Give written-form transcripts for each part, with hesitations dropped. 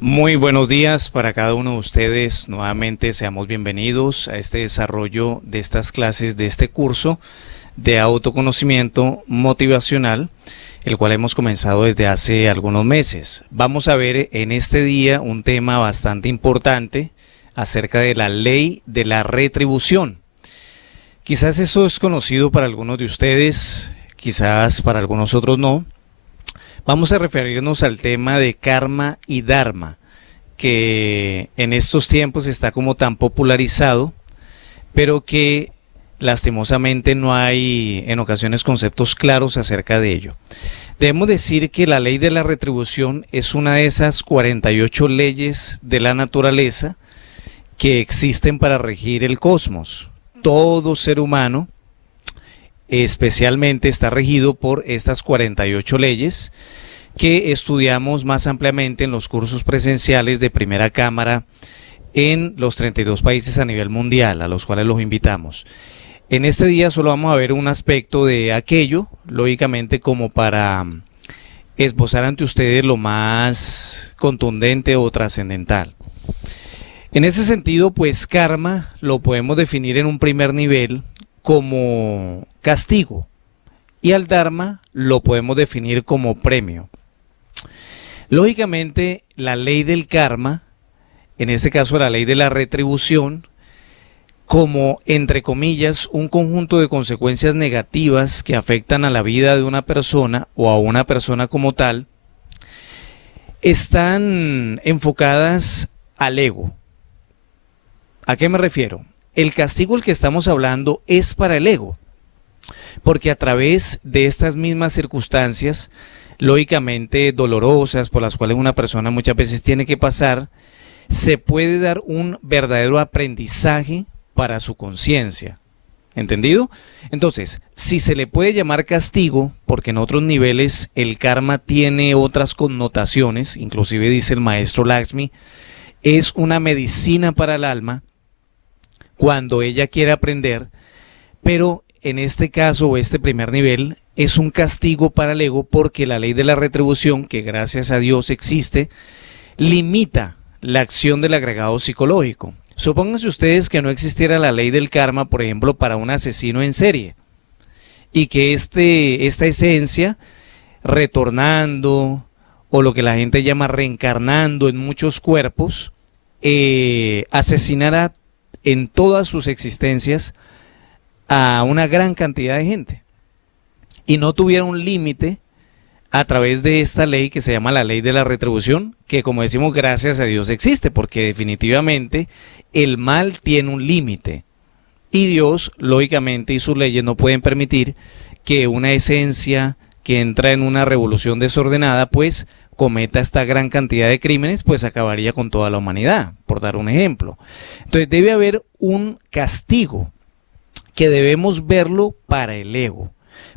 Muy buenos días para cada uno de ustedes. Nuevamente seamos bienvenidos a este desarrollo de estas clases de este curso de autoconocimiento motivacional, el cual hemos comenzado desde hace algunos meses. Vamos a ver en este día un tema bastante importante acerca de la ley de la retribución. Quizás esto es conocido para algunos de ustedes, quizás para algunos otros no. Vamos a referirnos al tema de karma y dharma, que en estos tiempos está como tan popularizado, pero que lastimosamente no hay en ocasiones conceptos claros acerca de ello. Debemos decir que la ley de la retribución es una de esas 48 leyes de la naturaleza que existen para regir el cosmos. Todo ser humano especialmente está regido por estas 48 leyes que estudiamos más ampliamente en los cursos presenciales de primera cámara en los 32 países a nivel mundial, a los cuales los invitamos. En este día solo vamos a ver un aspecto de aquello, lógicamente como para esbozar ante ustedes lo más contundente o trascendental. En ese sentido, pues karma lo podemos definir en un primer nivel como castigo y al dharma lo podemos definir como premio. Lógicamente, la ley del karma, en este caso la ley de la retribución, como entre comillas un conjunto de consecuencias negativas que afectan a la vida de una persona o a una persona como tal, están enfocadas al ego. ¿A qué me refiero? El castigo del que estamos hablando es para el ego, porque a través de estas mismas circunstancias, lógicamente dolorosas, por las cuales una persona muchas veces tiene que pasar, se puede dar un verdadero aprendizaje para su conciencia. ¿Entendido? Entonces, si se le puede llamar castigo, porque en otros niveles el karma tiene otras connotaciones, inclusive dice el maestro Lakshmi, es una medicina para el alma, cuando ella quiere aprender, pero en este caso o este primer nivel es un castigo para el ego porque la ley de la retribución, que gracias a Dios existe, limita la acción del agregado psicológico. Supónganse ustedes que no existiera la ley del karma, por ejemplo, para un asesino en serie, y que esta esencia, retornando, o lo que la gente llama reencarnando en muchos cuerpos, asesinara en todas sus existencias a una gran cantidad de gente y no tuviera un límite a través de esta ley que se llama la ley de la retribución, que como decimos gracias a Dios existe, porque definitivamente el mal tiene un límite y Dios lógicamente y sus leyes no pueden permitir que una esencia que entra en una revolución desordenada pues cometa esta gran cantidad de crímenes, pues acabaría con toda la humanidad, por dar un ejemplo. Entonces debe haber un castigo que debemos verlo para el ego.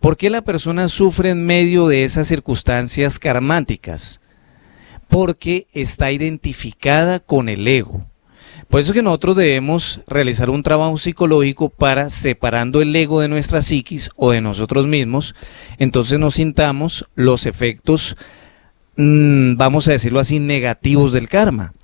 ¿Por qué la persona sufre en medio de esas circunstancias karmáticas? Porque está identificada con el ego. Por eso es que nosotros debemos realizar un trabajo psicológico para separando el ego de nuestra psiquis o de nosotros mismos, entonces nos sintamos los efectos vamos a decirlo así, negativos del karma,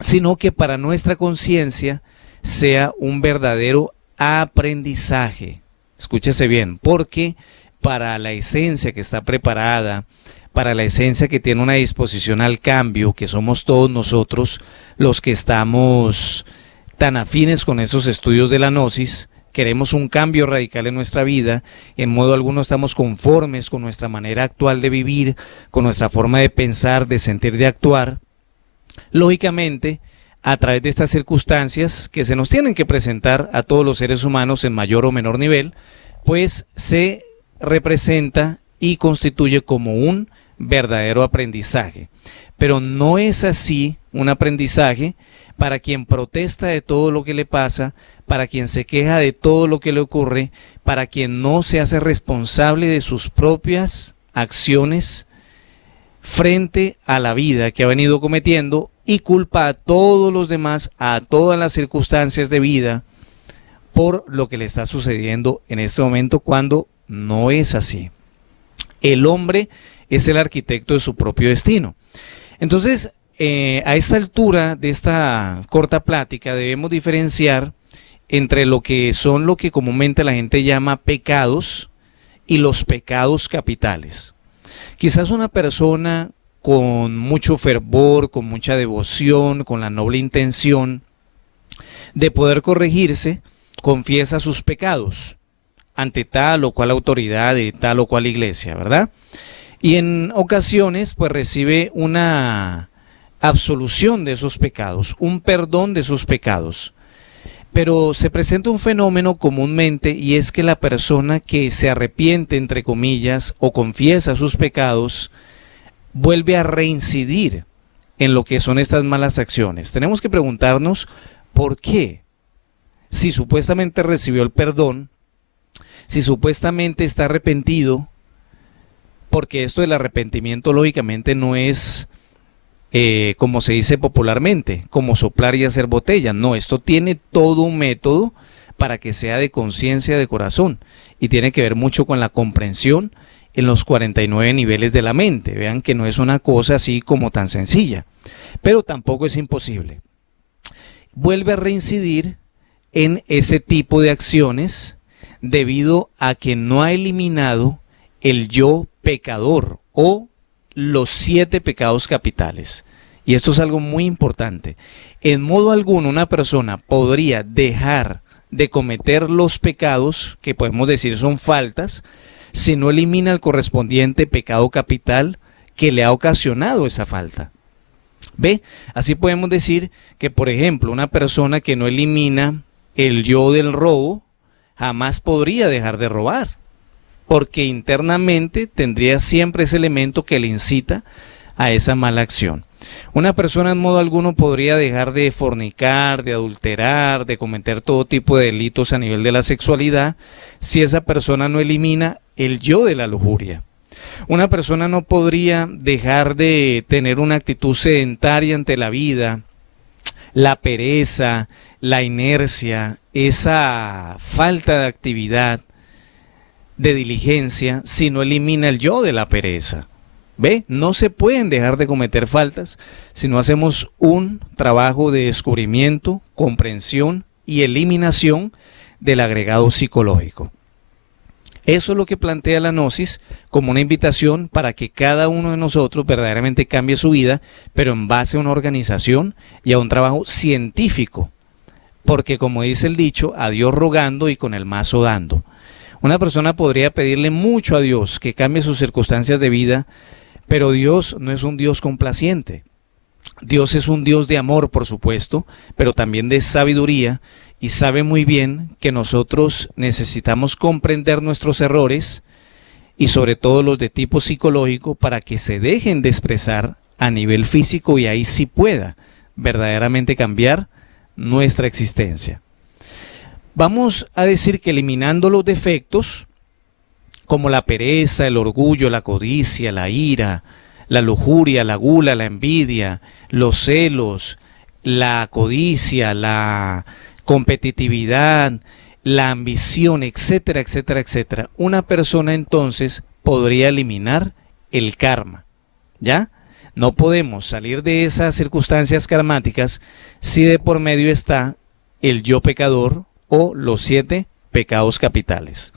sino que para nuestra conciencia sea un verdadero aprendizaje. Escúchese bien, porque para la esencia que está preparada, para la esencia que tiene una disposición al cambio, que somos todos nosotros los que estamos tan afines con esos estudios de la gnosis, queremos un cambio radical en nuestra vida, en modo alguno estamos conformes con nuestra manera actual de vivir, con nuestra forma de pensar, de sentir, de actuar, lógicamente, a través de estas circunstancias que se nos tienen que presentar a todos los seres humanos en mayor o menor nivel, pues se representa y constituye como un verdadero aprendizaje. Pero no es así un aprendizaje para quien protesta de todo lo que le pasa, para quien se queja de todo lo que le ocurre, para quien no se hace responsable de sus propias acciones frente a la vida que ha venido cometiendo y culpa a todos los demás, a todas las circunstancias de vida por lo que le está sucediendo en este momento, cuando no es así. El hombre es el arquitecto de su propio destino. Entonces, a esta altura de esta corta plática debemos diferenciar entre lo que son lo que comúnmente la gente llama pecados y los pecados capitales. Quizás una persona con mucho fervor, con mucha devoción, con la noble intención de poder corregirse, confiesa sus pecados ante tal o cual autoridad de tal o cual iglesia, ¿verdad? Y en ocasiones pues recibe una absolución de esos pecados, un perdón de sus pecados. Pero se presenta un fenómeno comúnmente y es que la persona que se arrepiente, entre comillas, o confiesa sus pecados, vuelve a reincidir en lo que son estas malas acciones. Tenemos que preguntarnos por qué. Si supuestamente recibió el perdón, si supuestamente está arrepentido, porque esto del arrepentimiento lógicamente no es, como se dice popularmente, como soplar y hacer botella. No, esto tiene todo un método para que sea de conciencia, de corazón, y tiene que ver mucho con la comprensión en los 49 niveles de la mente. Vean que no es una cosa así como tan sencilla, pero tampoco es imposible. Vuelve a reincidir en ese tipo de acciones debido a que no ha eliminado el yo pecador o los 7 pecados capitales. Y esto es algo muy importante. En modo alguno una persona podría dejar de cometer los pecados, que podemos decir son faltas, si no elimina el correspondiente pecado capital que le ha ocasionado esa falta. ¿Ve? Así podemos decir que, por ejemplo, una persona que no elimina el yo del robo, jamás podría dejar de robar, porque internamente tendría siempre ese elemento que le incita a esa mala acción. Una persona en modo alguno podría dejar de fornicar, de adulterar, de cometer todo tipo de delitos a nivel de la sexualidad, si esa persona no elimina el yo de la lujuria. Una persona no podría dejar de tener una actitud sedentaria ante la vida, la pereza, la inercia, esa falta de actividad, de diligencia, si no elimina el yo de la pereza. ¿Ve? No se pueden dejar de cometer faltas si no hacemos un trabajo de descubrimiento, comprensión y eliminación del agregado psicológico. Eso es lo que plantea la Gnosis como una invitación para que cada uno de nosotros verdaderamente cambie su vida, pero en base a una organización y a un trabajo científico. Porque como dice el dicho, a Dios rogando y con el mazo dando. Una persona podría pedirle mucho a Dios que cambie sus circunstancias de vida, pero Dios no es un Dios complaciente. Dios es un Dios de amor, por supuesto, pero también de sabiduría, y sabe muy bien que nosotros necesitamos comprender nuestros errores y sobre todo los de tipo psicológico para que se dejen de expresar a nivel físico y ahí sí pueda verdaderamente cambiar nuestra existencia. Vamos a decir que eliminando los defectos como la pereza, el orgullo, la codicia, la ira, la lujuria, la gula, la envidia, los celos, la codicia, la competitividad, la ambición, etcétera, etcétera, etcétera. Una persona entonces podría eliminar el karma, ¿ya? No podemos salir de esas circunstancias karmáticas si de por medio está el yo pecador o los 7 pecados capitales.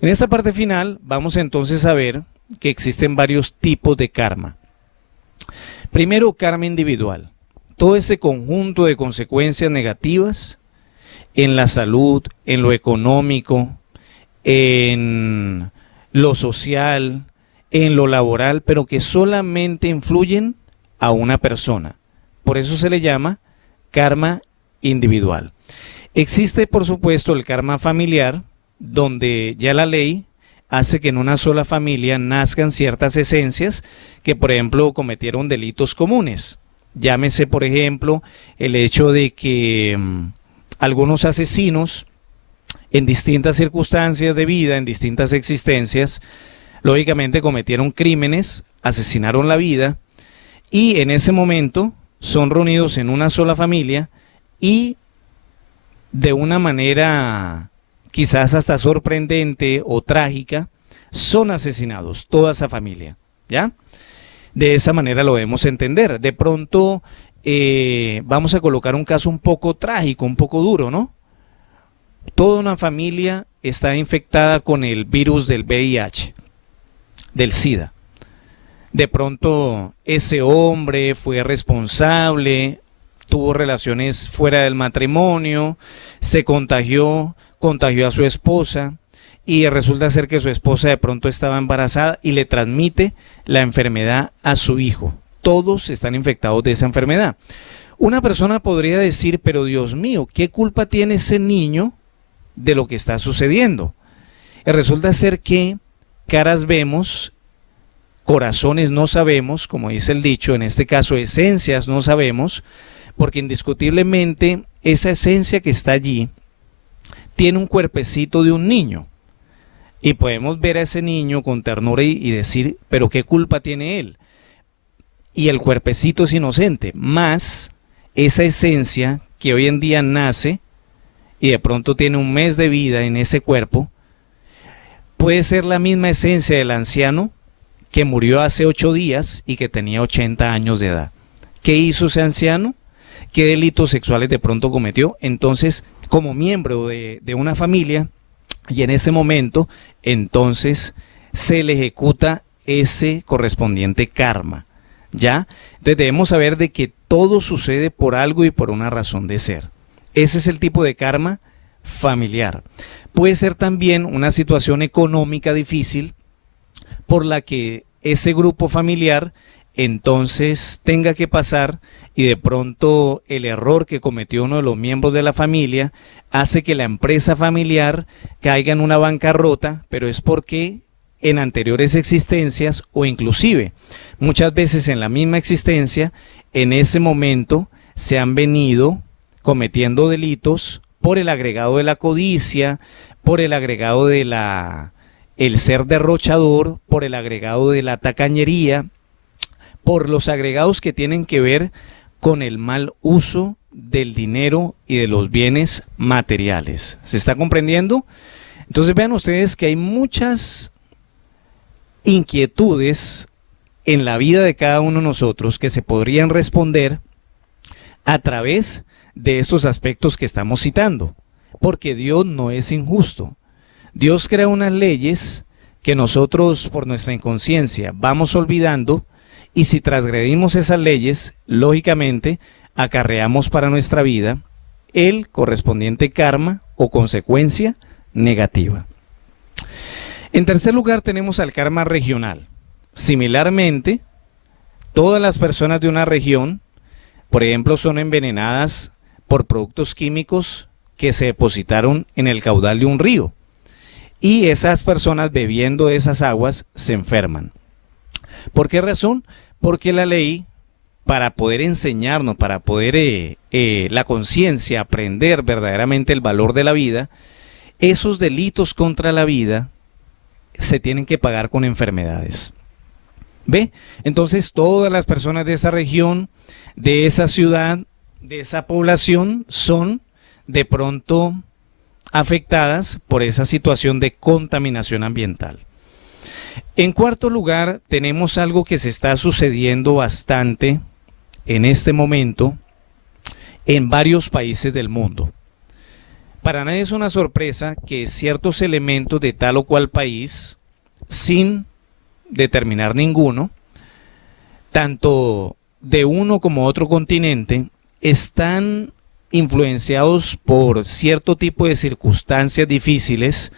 En esta parte final vamos entonces a ver que existen varios tipos de karma. Primero, karma individual. Todo ese conjunto de consecuencias negativas en la salud, en lo económico, en lo social, en lo laboral, pero que solamente influyen a una persona. Por eso se le llama karma individual. Existe, por supuesto, el karma familiar, donde ya la ley hace que en una sola familia nazcan ciertas esencias que, por ejemplo, cometieron delitos comunes. Llámese, por ejemplo, el hecho de que algunos asesinos en distintas circunstancias de vida, en distintas existencias, lógicamente cometieron crímenes, asesinaron la vida y en ese momento son reunidos en una sola familia y de una manera quizás hasta sorprendente o trágica, son asesinados, toda esa familia, ¿ya? De esa manera lo debemos entender. De pronto vamos a colocar un caso un poco trágico, un poco duro, ¿no? Toda una familia está infectada con el virus del VIH, del SIDA. De pronto ese hombre fue responsable, tuvo relaciones fuera del matrimonio, se contagió a su esposa y resulta ser que su esposa de pronto estaba embarazada y le transmite la enfermedad a su hijo. Todos están infectados de esa enfermedad. Una persona podría decir, pero Dios mío, ¿qué culpa tiene ese niño de lo que está sucediendo? Y resulta ser que caras vemos, corazones no sabemos, como dice el dicho, en este caso esencias no sabemos, porque indiscutiblemente esa esencia que está allí tiene un cuerpecito de un niño. Y podemos ver a ese niño con ternura y decir, pero ¿qué culpa tiene él? Y el cuerpecito es inocente, más esa esencia que hoy en día nace y de pronto tiene un mes de vida en ese cuerpo, puede ser la misma esencia del anciano que murió hace 8 días y que tenía 80 años de edad. ¿Qué hizo ese anciano? ¿Qué delitos sexuales de pronto cometió? Entonces, como miembro de una familia, y en ese momento, entonces, se le ejecuta ese correspondiente karma, ¿ya? Entonces debemos saber de que todo sucede por algo y por una razón de ser. Ese es el tipo de karma familiar. Puede ser también una situación económica difícil por la que ese grupo familiar entonces tenga que pasar y de pronto el error que cometió uno de los miembros de la familia hace que la empresa familiar caiga en una bancarrota, pero es porque en anteriores existencias o inclusive muchas veces en la misma existencia, en ese momento se han venido cometiendo delitos por el agregado de la codicia, por el agregado de el ser derrochador, por el agregado de la tacañería, por los agregados que tienen que ver con el mal uso del dinero y de los bienes materiales. ¿Se está comprendiendo? Entonces vean ustedes que hay muchas inquietudes en la vida de cada uno de nosotros que se podrían responder a través de estos aspectos que estamos citando, porque Dios no es injusto. Dios crea unas leyes que nosotros por nuestra inconsciencia vamos olvidando, y si transgredimos esas leyes, lógicamente acarreamos para nuestra vida el correspondiente karma o consecuencia negativa. En tercer lugar tenemos al karma regional. Similarmente, todas las personas de una región, por ejemplo, son envenenadas por productos químicos que se depositaron en el caudal de un río. Y esas personas bebiendo esas aguas se enferman. ¿Por qué razón? Porque la ley, para poder enseñarnos, para poder la conciencia, aprender verdaderamente el valor de la vida, esos delitos contra la vida se tienen que pagar con enfermedades. ¿Ve? Entonces todas las personas de esa región, de esa ciudad, de esa población son de pronto afectadas por esa situación de contaminación ambiental. En cuarto lugar, tenemos algo que se está sucediendo bastante en este momento en varios países del mundo. Para nadie es una sorpresa que ciertos elementos de tal o cual país, sin determinar ninguno, tanto de uno como otro continente, están influenciados por cierto tipo de circunstancias difíciles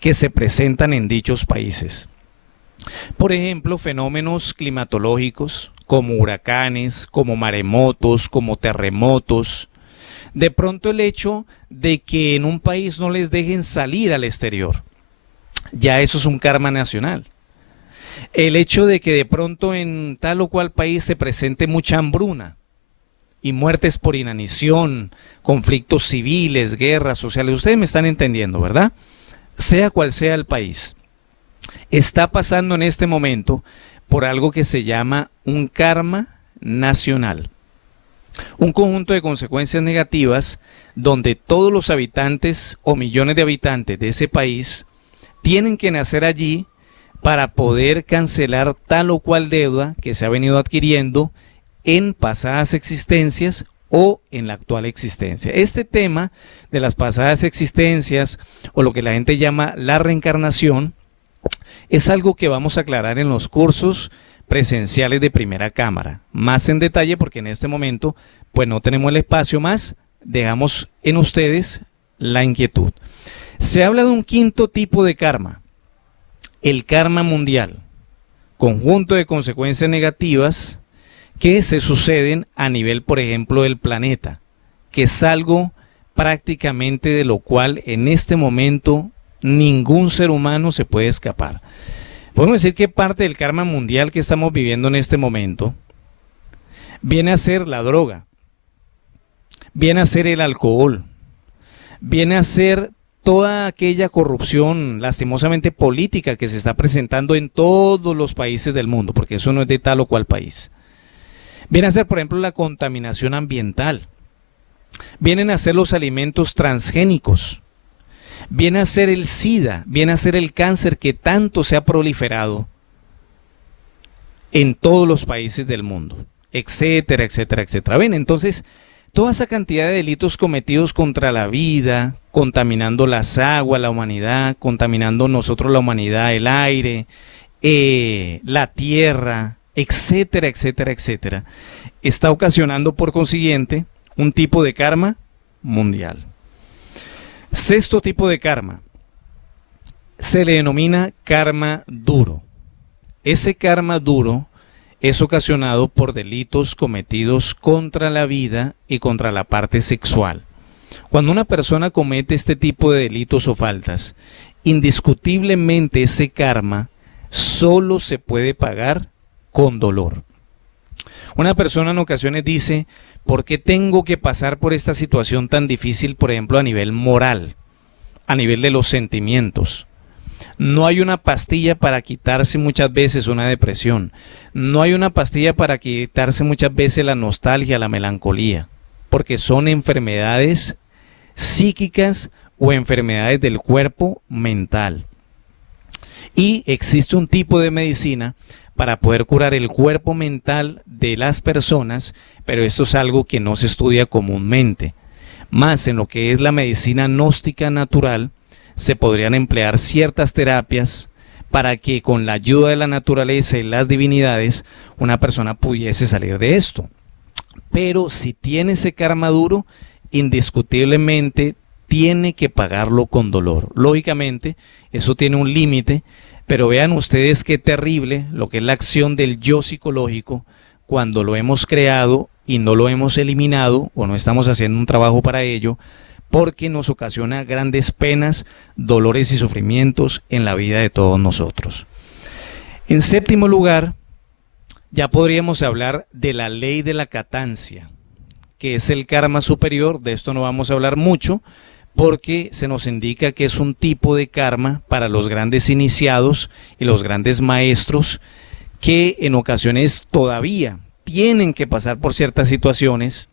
que se presentan en dichos países. Por ejemplo, fenómenos climatológicos como huracanes, como maremotos, como terremotos. De pronto el hecho de que en un país no les dejen salir al exterior, ya eso es un karma nacional. El hecho de que de pronto en tal o cual país se presente mucha hambruna y muertes por inanición, conflictos civiles, guerras sociales, ustedes me están entendiendo, ¿verdad? Sea cual sea el país, está pasando en este momento por algo que se llama un karma nacional. Un conjunto de consecuencias negativas donde todos los habitantes o millones de habitantes de ese país tienen que nacer allí para poder cancelar tal o cual deuda que se ha venido adquiriendo en pasadas existencias o en la actual existencia. Este tema de las pasadas existencias, o lo que la gente llama la reencarnación, es algo que vamos a aclarar en los cursos presenciales de Primera Cámara, más en detalle, porque en este momento pues no tenemos el espacio más, dejamos en ustedes la inquietud. Se habla de un quinto tipo de karma, el karma mundial, conjunto de consecuencias negativas que se suceden a nivel, por ejemplo, del planeta, que es algo prácticamente de lo cual en este momento ningún ser humano se puede escapar. Podemos decir que parte del karma mundial que estamos viviendo en este momento viene a ser la droga, viene a ser el alcohol, viene a ser toda aquella corrupción lastimosamente política que se está presentando en todos los países del mundo, porque eso no es de tal o cual país. Viene a ser, por ejemplo, la contaminación ambiental, vienen a ser los alimentos transgénicos, viene a ser el SIDA, viene a ser el cáncer que tanto se ha proliferado en todos los países del mundo, etcétera, etcétera, etcétera. Ven, entonces, toda esa cantidad de delitos cometidos contra la vida, contaminando las aguas, la humanidad, contaminando nosotros la humanidad, el aire, la tierra, etcétera, etcétera, etcétera, está ocasionando por consiguiente un tipo de karma mundial. Sexto tipo de karma se le denomina karma duro. Ese karma duro es ocasionado por delitos cometidos contra la vida y contra la parte sexual. Cuando una persona comete este tipo de delitos o faltas, indiscutiblemente ese karma solo se puede pagar con dolor. Una persona en ocasiones dice, ¿por qué tengo que pasar por esta situación tan difícil, por ejemplo, a nivel moral, a nivel de los sentimientos? No hay una pastilla para quitarse muchas veces una depresión. No hay una pastilla para quitarse muchas veces la nostalgia, la melancolía, porque son enfermedades psíquicas o enfermedades del cuerpo mental. Y existe un tipo de medicina para poder curar el cuerpo mental de las personas, pero esto es algo que no se estudia comúnmente. Más en lo que es la medicina gnóstica natural, se podrían emplear ciertas terapias para que con la ayuda de la naturaleza y las divinidades una persona pudiese salir de esto. Pero si tiene ese karma duro, indiscutiblemente tiene que pagarlo con dolor. Lógicamente, eso tiene un límite, pero vean ustedes qué terrible lo que es la acción del yo psicológico cuando lo hemos creado y no lo hemos eliminado o no estamos haciendo un trabajo para ello, porque nos ocasiona grandes penas, dolores y sufrimientos en la vida de todos nosotros. En séptimo lugar, ya podríamos hablar de la ley de la catancia, que es el karma superior. De esto no vamos a hablar mucho, porque se nos indica que es un tipo de karma para los grandes iniciados y los grandes maestros que en ocasiones todavía tienen que pasar por ciertas situaciones,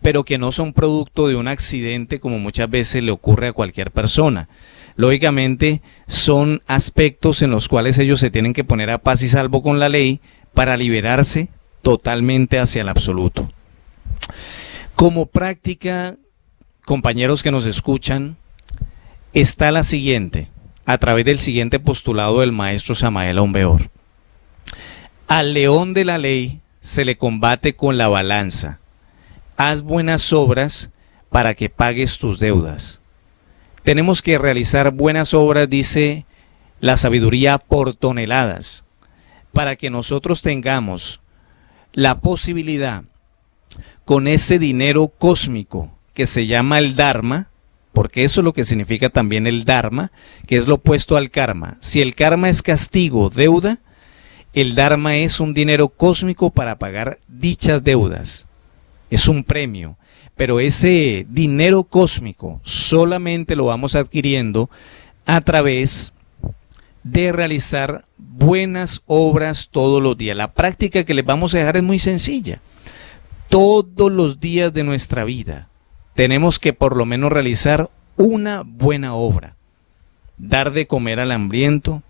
pero que no son producto de un accidente como muchas veces le ocurre a cualquier persona. Lógicamente son aspectos en los cuales ellos se tienen que poner a paz y salvo con la ley para liberarse totalmente hacia el absoluto. Como práctica, compañeros que nos escuchan, está la siguiente, a través del siguiente postulado del maestro Samael Aun Weor. Al león de la ley se le combate con la balanza. Haz buenas obras para que pagues tus deudas. Tenemos que realizar buenas obras, dice la sabiduría, por toneladas, para que nosotros tengamos la posibilidad, con ese dinero cósmico que se llama el Dharma, porque eso es lo que significa también el Dharma, que es lo opuesto al karma. Si el karma es castigo, deuda, el Dharma es un dinero cósmico para pagar dichas deudas. Es un premio, pero ese dinero cósmico solamente lo vamos adquiriendo a través de realizar buenas obras todos los días. La práctica que les vamos a dejar es muy sencilla. Todos los días de nuestra vida tenemos que por lo menos realizar una buena obra. Dar de comer al hambriento,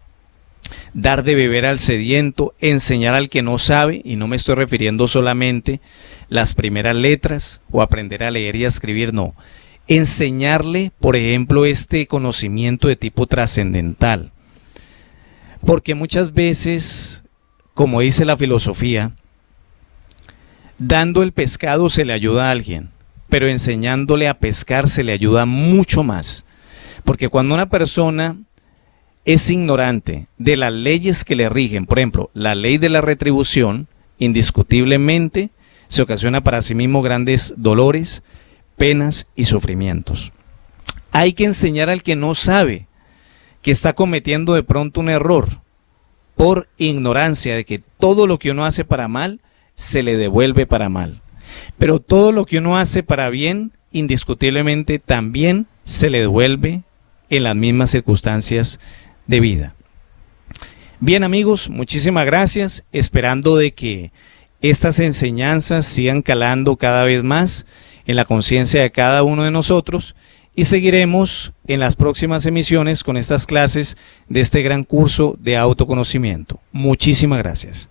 dar de beber al sediento, enseñar al que no sabe, y no me estoy refiriendo solamente las primeras letras o aprender a leer y a escribir, no. Enseñarle, por ejemplo, este conocimiento de tipo trascendental. Porque muchas veces, como dice la filosofía, dando el pescado se le ayuda a alguien, pero enseñándole a pescar se le ayuda mucho más. Porque cuando una persona es ignorante de las leyes que le rigen, por ejemplo, la ley de la retribución, indiscutiblemente se ocasiona para sí mismo grandes dolores, penas y sufrimientos. Hay que enseñar al que no sabe que está cometiendo de pronto un error por ignorancia de que todo lo que uno hace para mal se le devuelve para mal. Pero todo lo que uno hace para bien, indiscutiblemente también se le devuelve en las mismas circunstancias de vida. Bien amigos, muchísimas gracias, esperando de que estas enseñanzas sigan calando cada vez más en la conciencia de cada uno de nosotros, y seguiremos en las próximas emisiones con estas clases de este gran curso de autoconocimiento. Muchísimas gracias.